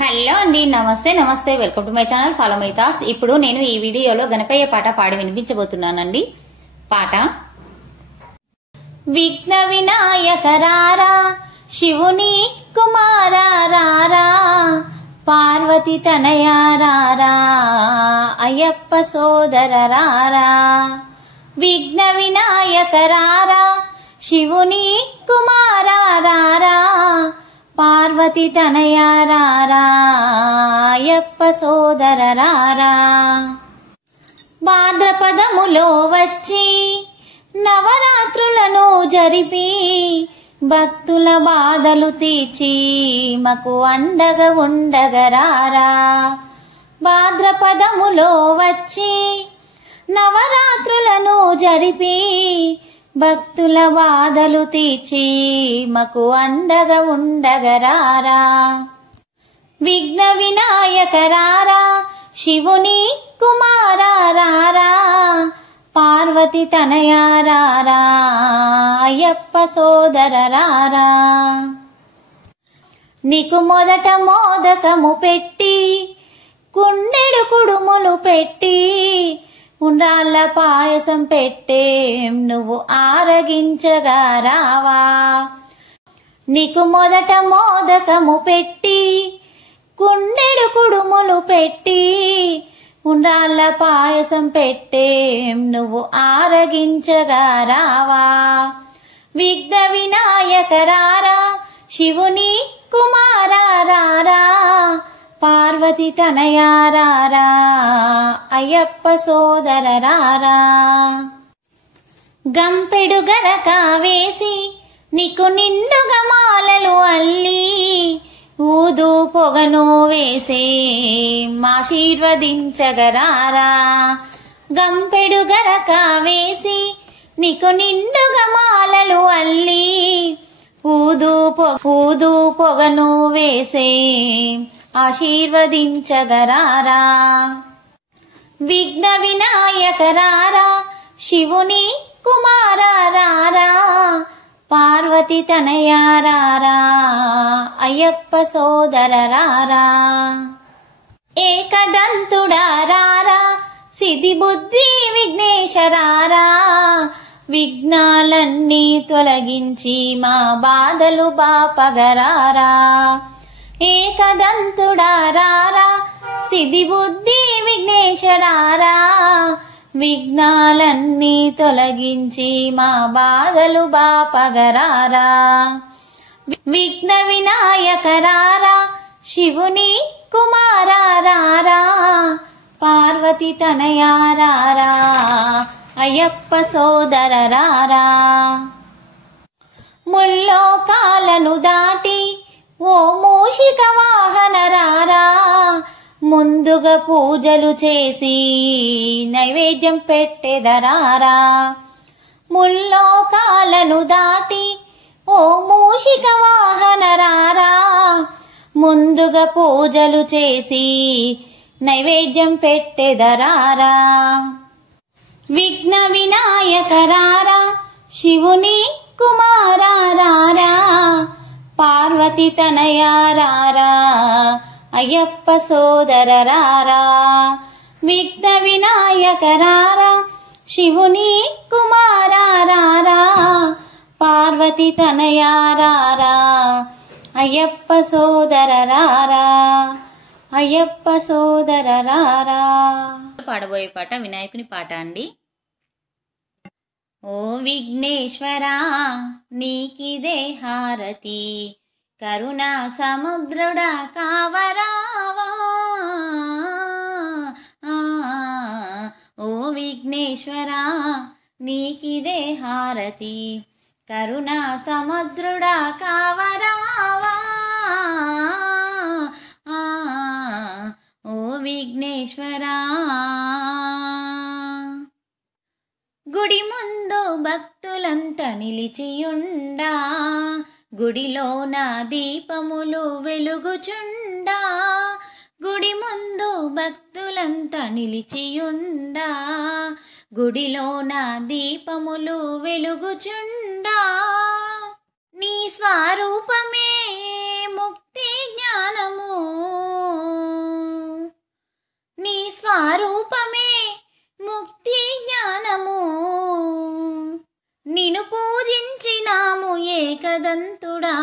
Hello అండి, నమస్తే నమస్తే. Welcome to my channel, follow my thoughts. ఇప్పుడు నేను ఈ వీడియోలో గణపయ్య పాట పాడి వినిపించబోతున్నానండి. పాట: విఘ్న వినాయక రారా, శివుని కుమారా రారా, పార్వతి తనయా రారా, అయ్యప్ప సోదర రారా. విఘ్న వినాయక రారా, శివుని కుమారా రారా, పార్వతి తనయా రారా, అయ్యప్ప సోదర రారా. భాద్రపదములో వచ్చి నవరాత్రులను జరిపి, భక్తుల బాధలు తీర్చి మకు అండగా ఉండగరారా. భాద్రపదములో వచ్చి నవరాత్రులను జరిపి, భక్తుల బాధలు తీర్చి మకు అండగా ఉండగరారా. విఘ్న వినాయక రారా, శివుని కుమారా రారా, పార్వతి తనయా రారా, అయ్యప్ప సోదర రారా. నీకు మొదట మోదకము పెట్టి, కుండెడు కుడుములు పెట్టి, ఉండ్రాళ్ళ పాయసం పెట్టే నువ్వు ఆరగించగా రావా. నీకు మొదట మోదకము పెట్టి, కుండెడు కుడుములు పెట్టి, ఉండ్రాళ్ళ పాయసం పెట్టే నువ్వు ఆరగించగా రావా. విఘ్న వినాయక రారా, శివుని కుమారా రారా, పార్వతి తనయా రారా, అయ్యప్ప సోదర రారా. గంపెడు గరక వేసి నీకు నిండుగా మాలలు అల్లి, ఊదు పొగను వేసే ఆశీర్వదించగరారా. గంపెడు గరక వేసి నీకు నిండుగా మాలలు అల్లి, ఊదు పొగను వేసే ఆశీర్వదించగరారా. విఘ్న వినాయక రారా, శివుని కుమారా రారా, పార్వతి తనయా రారా, అయ్యప్ప సోదర రారా. ఏకదంతుడా రారా, సిద్ధి బుద్ధి విఘ్నేశ రారా, విఘ్నాలన్నీ తొలగించి మా బాధలు బాపగరారా. ఏకదంతుడా రారా, సిద్ధి బుద్ధి విఘ్నేశ రారా, విఘ్నాలన్నీ తొలగించి మా బాధలు బాపగరారా. విఘ్న వినాయక రారా, శివుని కుమారా రారా, పార్వతి తనయా రారా, అయ్యప్ప సోదర రారా. ముల్లోకాలను దాటి ఓ మూషిక వాహన రారా, ముందుగా పూజలు చేసి నైవేద్యం పెట్టెదరారా. ముల్లోకాలను దాటి ఓ మూషిక వాహన రారా, ముందుగా పూజలు చేసి నైవేద్యం పెట్టెదరారా. విఘ్న వినాయక రారా, శివుని కుమారా రారా, పార్వతి తనయా రారా, అయ్యప్ప సోదర రారా. విఘ్న వినాయక రారా, శివుని కుమారా రారా, పార్వతి తనయా రారా, అయ్యప్ప సోదర రారా, అయ్యప్ప సోదర రారా. పాడబోయే పాట వినాయకుని పాట అండి. ఓ విఘ్నేశ్వరా, నీకిదే హారతి, కరుణా సముద్రుడా కావరావా. ఓ విఘ్నేశ్వరా, నీకిదే హారతి, కరుణా సముద్రుడా కావరావా. ఓ విఘ్నేశ్వరా. గుడి ముందు భక్తులంతా నిలిచియుండా, గుడిలోన దీపములు వెలుగుచుండా, గుడి ముందు భక్తులంతా నిలిచియుండా, గుడిలోన దీపములు వెలుగుచుండా. నీ స్వరూపమే ముక్తి జ్ఞానము, నామరూపమే ముక్తి జ్ఞానము నిన్ను పూజించినాము ఏకదంతుడా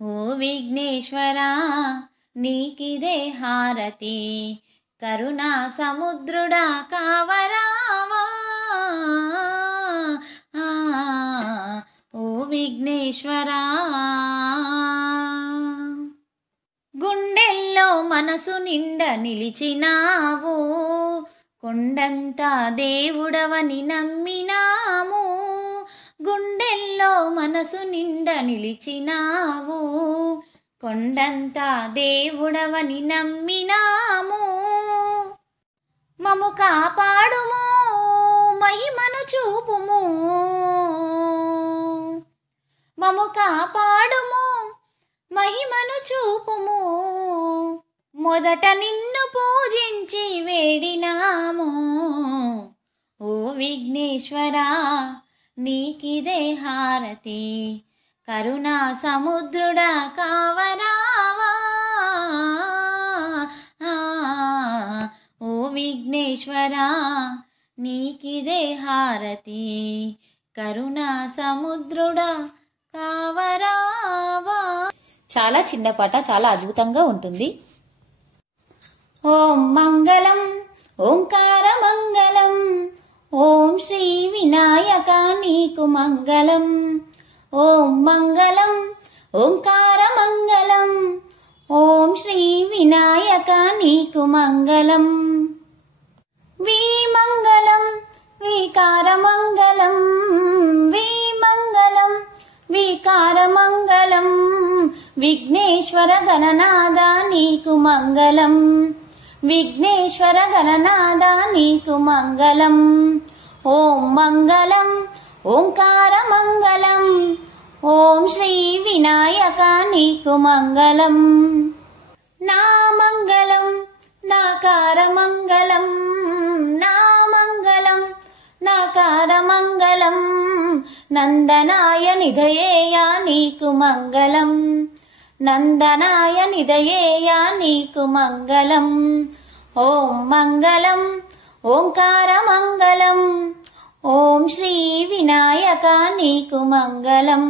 ఓ విఘ్నేశ్వరా నీకిదే హారతి కరుణా సముద్రుడా కావరావా ఓ విఘ్నేశ్వరా గుండెల్లో మనసు నిండ నిలిచినావు కొండంత దేవుడవని నమ్మినాము గుండెల్లో మనసు నిండ నిలిచినావు కొండంత దేవుడవని నమ్మినాము మము కాపాడుము మహిమను చూపుము మము కాపాడుము మహిమను చూపుము మొదట నిన్ను పూజించి వేడినాము ఓ విఘ్నేశ్వరా నీకిదే హారతి కరుణా సముద్రుడా కావరావా ఓ విఘ్నేశ్వరా నీకిదే హారతి కరుణా సముద్రుడా కావరావా. చాలా చిన్న పాట, చాలా అద్భుతంగా ఉంటుంది. ఓం మంగళం ఓంకార మంగళం ఓం శ్రీ వినాయక నీకు మంగళం ఓం మంగళం ఓంకార మంగళం ఓం శ్రీ వినాయక నీకు మంగళం విమంగళం వికార మంగళం విమంగళం వికార మంగళం విఘ్నేశ్వర గణనాద నీకు మంగళం విఘ్నేశ్వర గణనాద నీకు మంగళం ఓం మంగళం ఓంకార మంగళం ఓం శ్రీ వినాయక నీకు మంగళం నా మంగళం నాకార మంగళం నా మంగళం నాకార మంగళం నందనాయ నిధయేయ నీకు మంగళం నందనాయ నిధయేయ నీకు మంగళం ఓం మంగళం ఓంకార మంగళం ఓం శ్రీ వినాయక నీకు మంగళం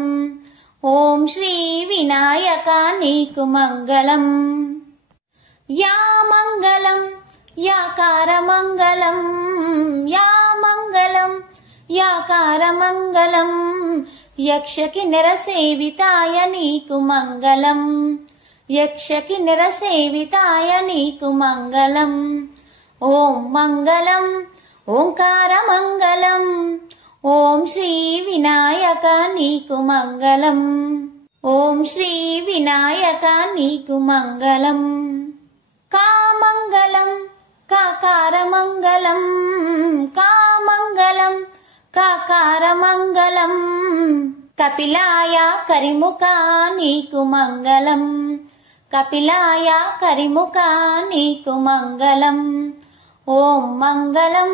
ఓం శ్రీ వినాయక నీకు మంగళం యా మంగళం యాకార మంగళం యా మంగళం యాకార మంగళం యక్షకిన్నర సేవితాయ నీకు మంగళం యక్షకిన్నర సేవితాయ నీకు మంగళం ఓం మంగళం ఓంకార మంగళం ఓం శ్రీ వినాయక నీకు మంగళం ఓం శ్రీ వినాయక నీకు మంగళం కామంగళం కాకార మంగళం కామంగళం కాకార మంగళం కపిలాయ కరిముఖ నీకు మంగళం కపిలాయ కరిముఖ నీకు మంగళం ఓం మంగళం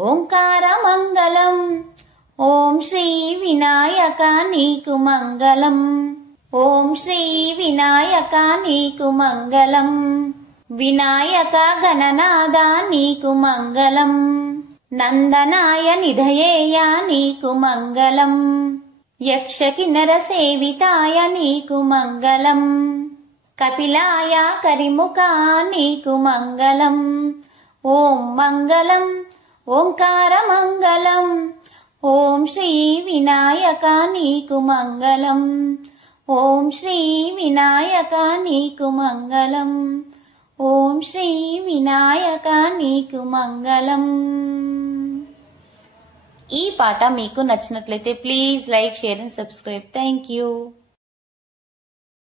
ఓంకార మంగళం ఓం శ్రీ వినాయక నీకు మంగళం ఓం శ్రీ వినాయక నీకు మంగళం వినాయక గణనాద నీకు మంగళం నందనాయ నిధయేయ నీకు మంగళం యక్షకిన్నర సేవితాయ నీకు మంగళం కపిలాయ కరిముఖ నీకు మంగళం ఓం మంగళం ఓంకార మంగళం ఓం శ్రీ వినాయక నీకు మంగళం ఓం శ్రీ వినాయక నీకు మంగళం ఓం శ్రీ వినాయక నీకు మంగళం. ఈ పాట మీకు నచ్చినట్లయితే please like, share and subscribe. Thank you.